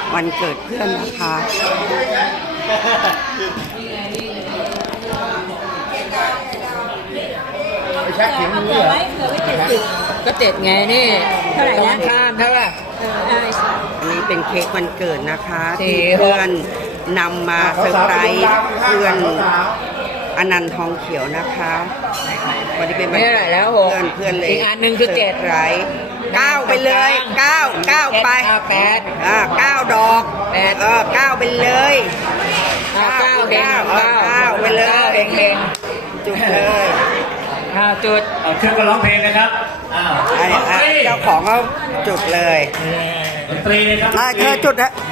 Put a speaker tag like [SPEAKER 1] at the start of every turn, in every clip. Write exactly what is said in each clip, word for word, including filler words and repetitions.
[SPEAKER 1] วันเกิดเพื่อนนะคะ
[SPEAKER 2] ไม่ใช่เขียนมือเหรอก็เจ็ดไงนี่เท่าไหร่นะข้ามเท่าไหร่
[SPEAKER 1] อันนี้เป็นเค้กวันเกิดนะคะที่เพื่อนนำมาเซอร์ไพรส์เพื่อนอนันต์ทองเขียวนะคะวันนี้เป็นวันเกิดเพื่อนเพื่อนเลย
[SPEAKER 2] อีกอันหนึ่งคือเจ็ด
[SPEAKER 1] ไรเก้าไปเลยเก้าเก้าไป
[SPEAKER 2] แปด
[SPEAKER 1] อ่าเก้าดอก
[SPEAKER 2] แปด
[SPEAKER 1] เออเก้าไปเลย
[SPEAKER 2] เก้าเก้าเก้า
[SPEAKER 1] เก้าไปเลย
[SPEAKER 2] เองเอง
[SPEAKER 1] จุดเลย
[SPEAKER 2] ข้าวจุด
[SPEAKER 3] เอาเครื่องก็ร้องเพลงนะครับอ้าว
[SPEAKER 1] เจ้าของเขาจุดเลย
[SPEAKER 3] ดนตรีเลยครับ
[SPEAKER 1] เธอจุดฮะ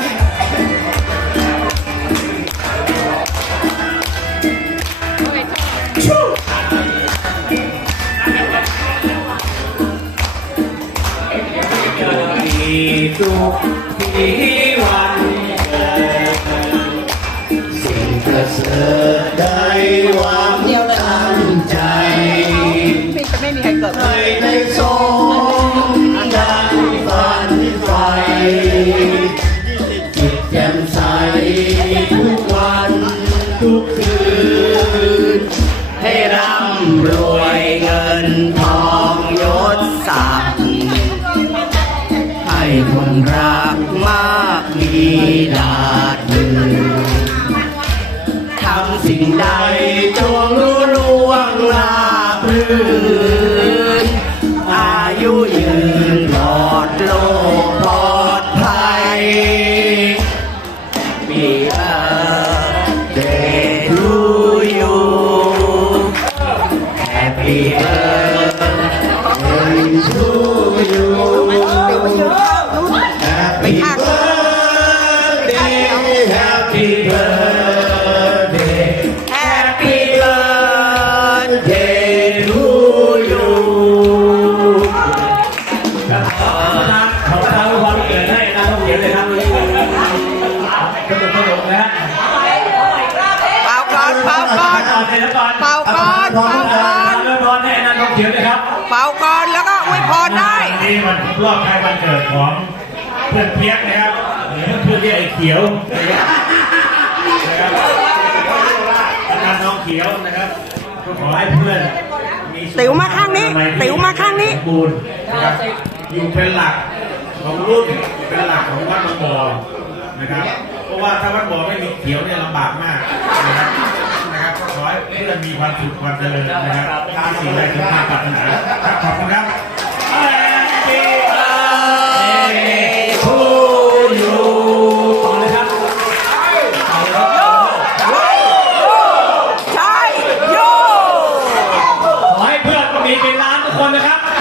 [SPEAKER 3] ทุกที่วันสิ่งประเสริฐได้หวังตั้งใจ
[SPEAKER 1] ไม่มีใครเกิด
[SPEAKER 3] ไม่ได้สมดังฝันไฟจิตแจ่มใสทุกวันทุกคืนให้ร่ำรวยเงินทองยศศักดิ์ให้คนรักมากมีดาดลือทำสิ่งใดจงรู้ล่วงลาพรื่นอายุยืนปลอดโลกปลอดภัยมีเอ่อเดทูยูแฮปปี้เบิร์ดเดทูยู Happy birthday, happy birthday, happy birthday to you ครับขอประทานขอประทานวันเกิดให้นะต้องเขียนเลยครับสนุกสนุกนะฮะ
[SPEAKER 1] เป่าก่อนเป่าก่อนเป่าก่อนเป่าก่อน
[SPEAKER 3] เริ่มร้อนให้นะต้องเขียนเลยครับ
[SPEAKER 1] เป่าก่อนแล้วก็อวยพรได้
[SPEAKER 3] นี่วันครบรอบใครวันเกิดของเพื่อนเพียกนะครับหรือเพื่อนที่ไอ้เขียวนะครับอาจารย์น้องเขียวนะครับก็ขอให้เพื่อนมี
[SPEAKER 1] ติ๋วมาข้างนี้ติ๋วมาข้างนี้
[SPEAKER 3] บูรณ์นะครับอยู่เป็นหลักของรุ่นเป็นหลักของวัดบางบ่อนะครับเพราะว่าถ้าวัดบ่อไม่มีเขียวเนี่ยลำบากมากนะครับนะครับขอให้เพื่อนมีความสุขความเจริญนะครับทำสิ่งใดถึงความปรารถนาครับขอบคุณครับขอให้เพื่อนมีเป็นล้านทุกคนนะครับ